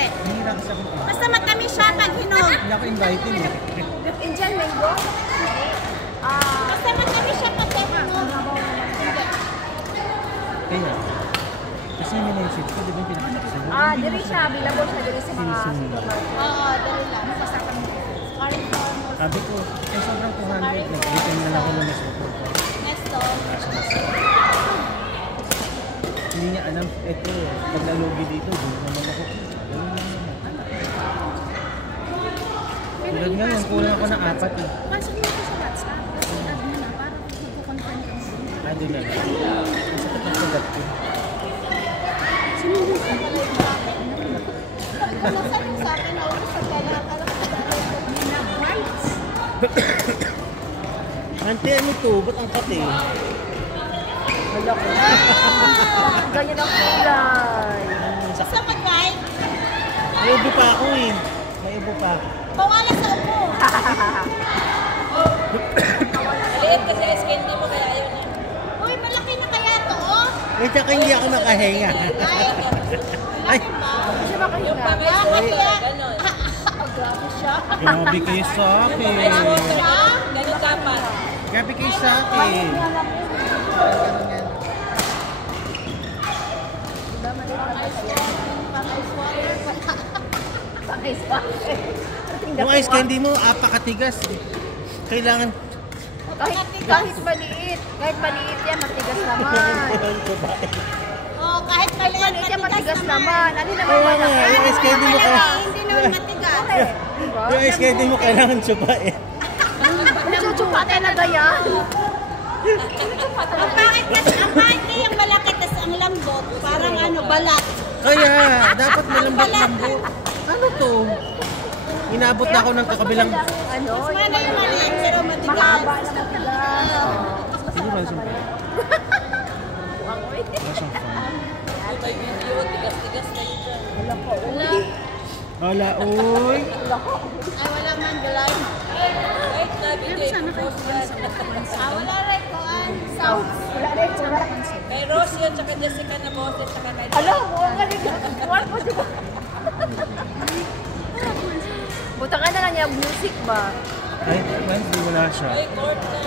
Hindi. Nahira ka sa akin. Basta matamis siya pag hinog. Hindi ako invited eh. Indian mango? Basta matamis siya pag hinog. Hindi. Kaya. Kasi may naisip ko, di ba yung pinakasaksan? Dili siya. Available siya dili sa mga supermarket. Oo, dali lang. Sabi ko, ay sobrang 200. Nag-return na lang ako ng mas report. Nesto. Hindi niya alam, eto, pag nalugi dito, doon naman ako. Tulad ngayon, kulang ako ng 4 eh. Pasok mo ko sa WhatsApp. Kasi add mo na para magkukontent ka mo. Doon na. Ang sakit ng sugat ko. Sinunod sa pala yung sa akin. Nasaan yung sa akin? Nauli sa pala. Akala ko sa whites. Ante, ano to? Ba't ang pati? Hala ko. Ganyan ang kulay. Basta mag-white. May ubo pa ako eh. May ubo pa ako. Bawalan sa upo. Maliit kasi ice candy mo kaya ayaw na. Uy, malaki na kaya to, oh. Eh, tsaka hindi ako nakahinga. Ay, malaki ba? Siya makahinga. Bakit yan? Ganon. Grabe siya. Grabe kayo sa akin. Ganon dapat. Grabe kayo sa akin. Pang-ice water. Yung ice candy mo, apakatigas. Kailangan... Kahit maliit. Kahit maliit yan, matigas naman. Oh, kahit Maliit yan, matigas naman. Ano naman Kaya ba nga, na? yung ice candy mo Hindi naman matigas. yung ice candy mo kailangan tsupain. Chuchupa talaga yan. Ang pangit yung malaki, tas ang lambot. Parang ano, balat. Kaya, dapat malambot-lambot. Ano to? Inabot na ako ng kakabilang... Ano? Mas mana yung maliit, pero matigas. Mahaba na matigas. Siguro ang sumpa. Masang fun. May video, tigas-tigas kayo dyan. Wala ko. Wala, uy. Ay, wala man galay. Wait na, video. Wala rin ko an south. Wala rin ko. Kay Rose yun, tsaka Jessica na boss, tsaka kay... Alam mo, ang galing. One po, diba? Buta ka na lang niya, music ba? Ay, hindi wala siya. Ay, court na.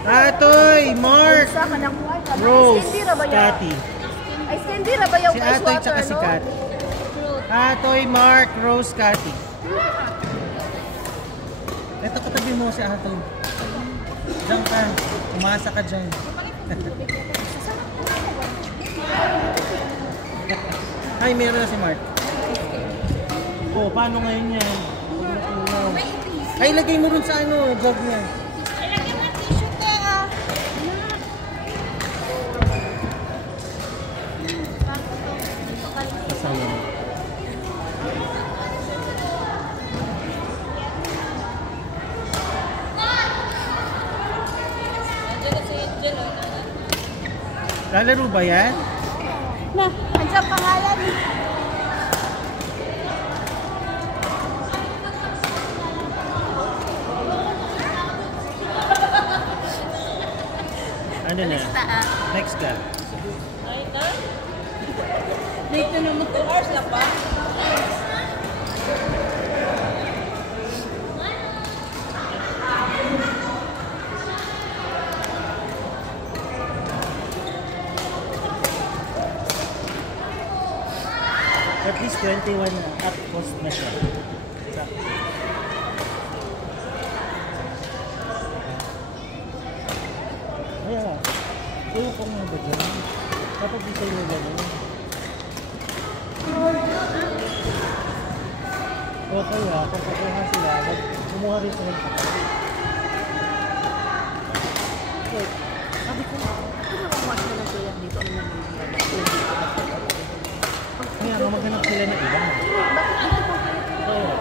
Atoy, Mark, Sa kanang Rose, Ice candy ra ba yan? Cathy. Ice candy ra ba yung Si ice Atoy water, tsaka si no? Cathy. Atoy, Mark, Rose, Cathy. Ito katabi mo si Atoy. Diyan ka. Umasa ka dyan. Ay, meron na si Mark. Oh, paano ngayon yan? Ay, lagay mo rin sa ano, jog niya. Ilagay mo yung tissue kaya. Masaya. Nandiyan na si Angel, oh. Lalaro ba yan? Na, andiyan pangalan. Ano na? Next ka. Ay, na? Dito naman. 2 hours lang ba? At least 21 at cost na siya. Kaya, kayo pong mga dyan. Dapat di kayo gano'n. O kaya, kung kukuha sila, kumuha rin sila ng kapatid. Wait, sabi ko, Ano ang watch na lang kuya dito? Ano lang kaya nga maghanap sila ng iba. Bakit dito pa kayo? Kaya,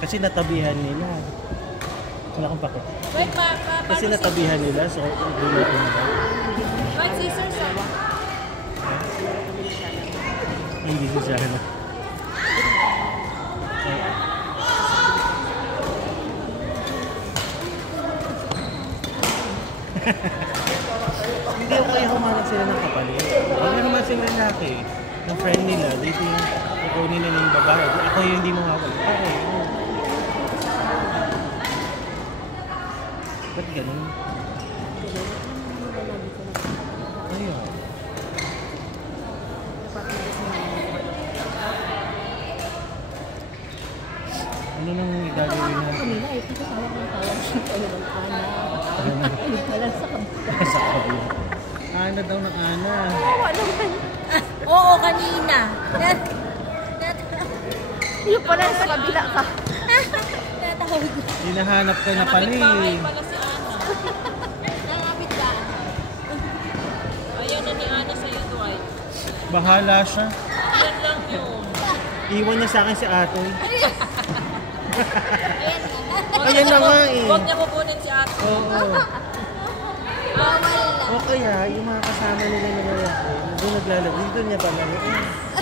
kasi natabihan nila. Wala kang pakit. Wait, Kasi natabihan nila, so gulo ko nila. Right, scissors, ah. Hindi siya na. Hindi ako kayo humanap sila ng kapalit. Huwag na naman sila lalaki. Yung friend nila, dito yung kukunin nila yung babae. Ako yung hindi mo hawak. Okay. Ba't ganun? Ayun. Ano nang gagawin natin? Kanina eh, ito tawag ng tawag siya. Ano ng Ana? Wala sa kabila. Sa kabila. Ana daw ng Ana. Oo, ano ba? Oo, kanina. Yung pala sa kabila ka. Natawag ko. Hinahanap ka na pala Kapit-bahay eh. pala si Ana. Nangapit ka. Ayaw na ni Ana sa'yo, Dwight. Bahala siya. Yan lang yun. Iwan niya sa akin si Atoy. Huwag Ayan na nga eh. Huwag niya kukunin si Ate. Oo. O kaya, yung mga kasama nila na lalaki, doon naglalaro, dito niya pala.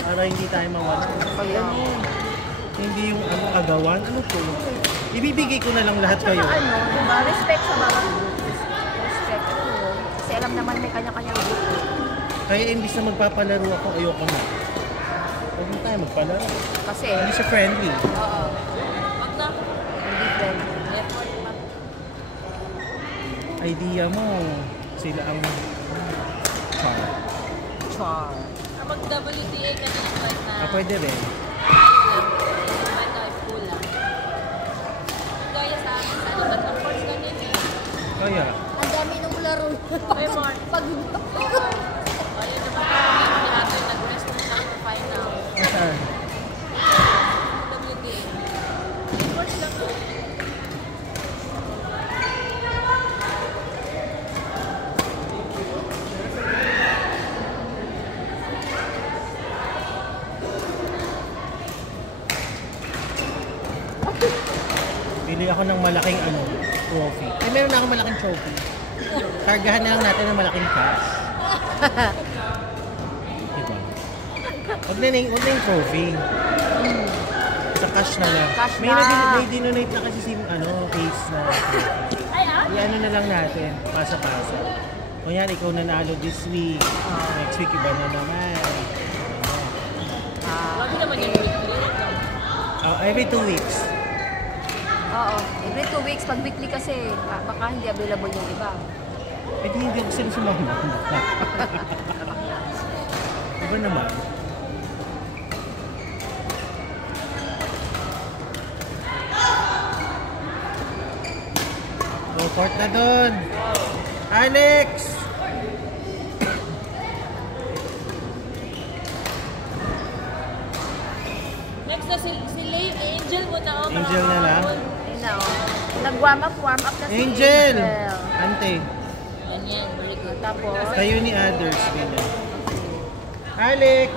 Para hindi tayo mawala. Kaya hindi yung ano, agawan. Ano to? Ibibigay ko na lang lahat kayo. Ano, diba? Respect sa bawat group. Respect ko. Kasi alam naman may kanya-kanyang group. Kaya imbis na magpapalaro ako, ayoko na. Huwag na tayo magpalaro. Kasi, Hindi siya friendly. oo, Wag na. hindi friend. Effort pa. Idea mo, sila ang char. Char. Mag-WTA ka na right na. Pwede rin. Kulang. Gaya sa akin, ano ba ang course kanina? Kaya, Ang dami nung laro. Ay, Mark. Pag Ayun naman kami ni Ate nag-rest na siya for final. saan? WTA. Course lang yun. Bili ako ng malaking ano, trophy. Eh, meron na akong malaking trophy. Kargahan na lang natin ng malaking cash. Diba? Huwag na yung trophy. Sa cash na lang. Cash May, na. may dinonate na kasi si ano, case na trophy. I-ano na lang natin, pasa-pasa. O yan, ikaw nanalo this week. Next week, iba na naman. Lagi naman yung weekly. Every 2 weeks. Oo, every 2 weeks. Pag weekly kasi, baka hindi available yung iba. Eh di hindi ako sila sumama. Diba naman? Report na doon. Alex! Next na si Lane, Angel mo na. Oh, Angel na lang? Ayun na, oh. Nag-warm up na si Angel! Ante, Yan yan, very good. Tapos, kayo ni others. Ganyan. Alex!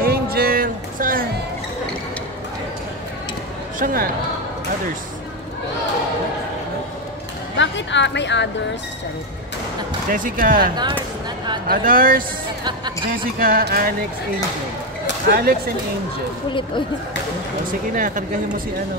Angel! Saan? Siya nga. Others. bakit may others? Charot. Jessica. Others, not others. Others. Jessica, Alex, Angel. Alex and Angel. Kulit, oy. O, sige na, kargahin mo si ano.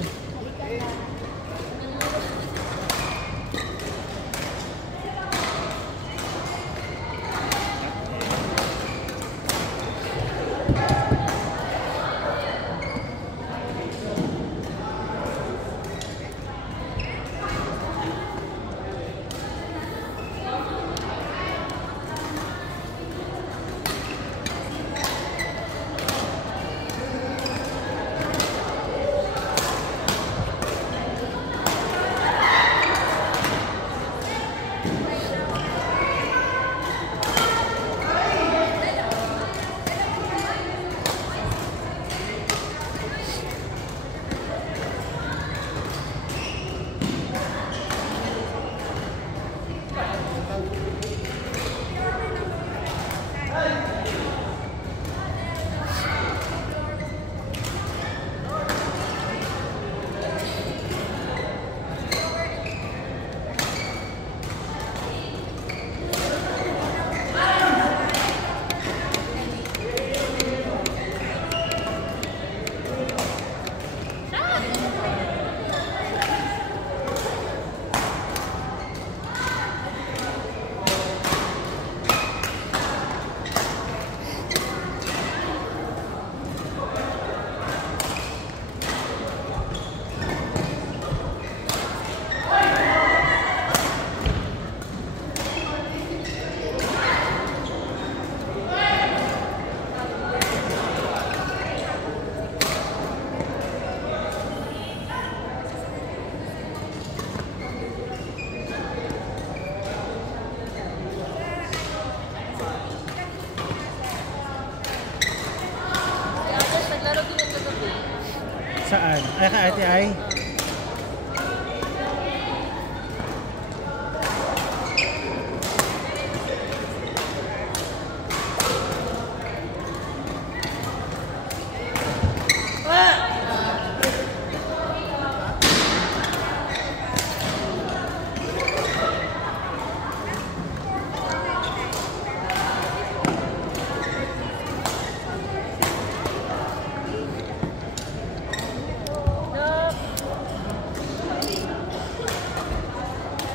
Saan? Ay, ka ate ay?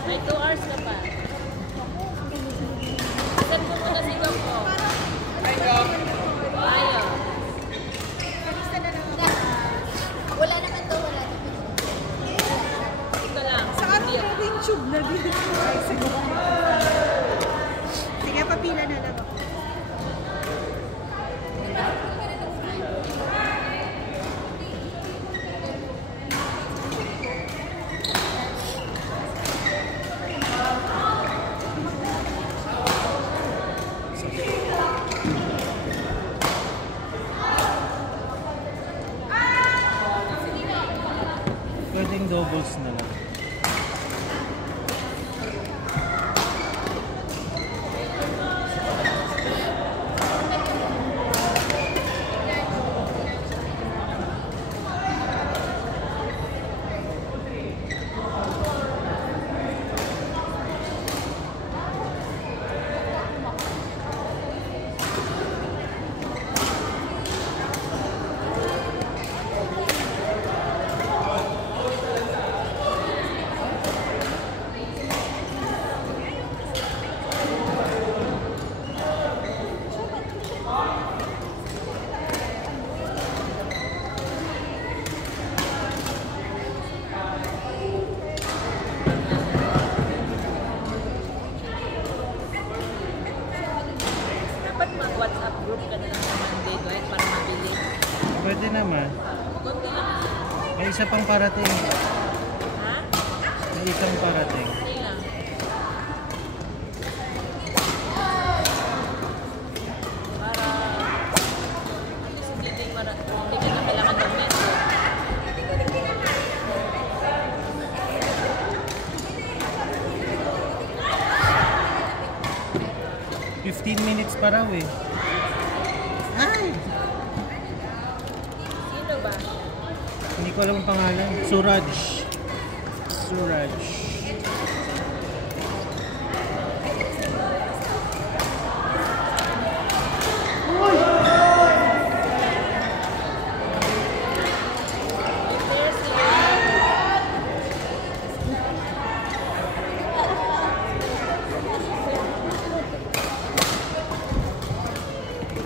May 2 hours ka pa. Saan mo muna si Gok ko? Ayaw. Wala naman to, wala naman. Ito lang. Sa akin yung tube na din. Ay, sige. Sige, papila na lang ako. Pwedeng doubles na lang. Dapat mag-WhatsApp group ka na lang sa Monday, Dwight, para mabili. Pwede naman. Kunti lang. May isa pang parating. Ha? May isang parating. Hindi lang. Para at least hindi ka na kailangan ng metro. $15 minutes pa raw eh. Ay! Sino ba? Hindi ko alam ang pangalan. Suraj. Suraj. May players sila.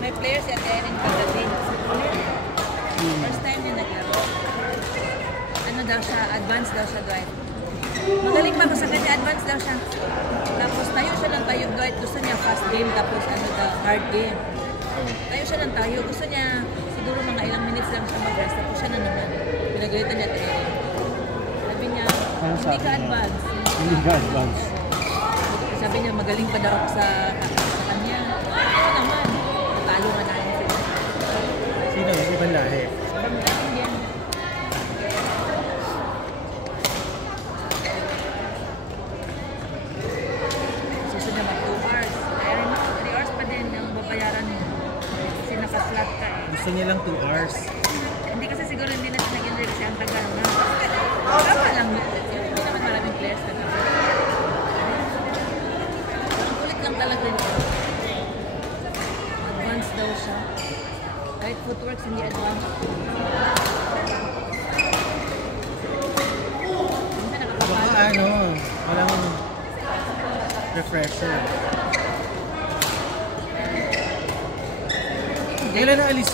May players si Ate Erin pagdating. First time din naglaro. Ano daw siya, advance daw siya, Dwight. Magaling pa ako sa kanya, advance daw siya. Tapos tayo siya ng tayo, Dwight. Gusto niya fast game, tapos ano daw, hard game. Tayo siya ng tayo. Gusto niya, siguro mga ilang minutes lang siya mag-rest. Tapos siya na naman. Pinagalitan niya Ate Erin. Sabi niya, Ano hindi sabi ka niya? advance. Hindi ka advance. Sabi niya, magaling pa daw ako sa kanya. Oo naman. Talo nga namin sila. Sino? Ibang lahi. Sobrang galing yan. Susunod naman 2 hours. Kaya 3 hours pa din ang babayaran niya. Kasi naka-flat ka eh. Gusto niya lang 2 hours. Hindi kasi siguro hindi na siya nag-enjoy kasi ang tagal na. Tama lang. Hindi naman maraming players na naman. Ang kulit lang talaga niya. Advance daw siya. Kahit footworks hindi advance. Hindi na Baka nakapapalo. ano, walang refresher. Kailan na alis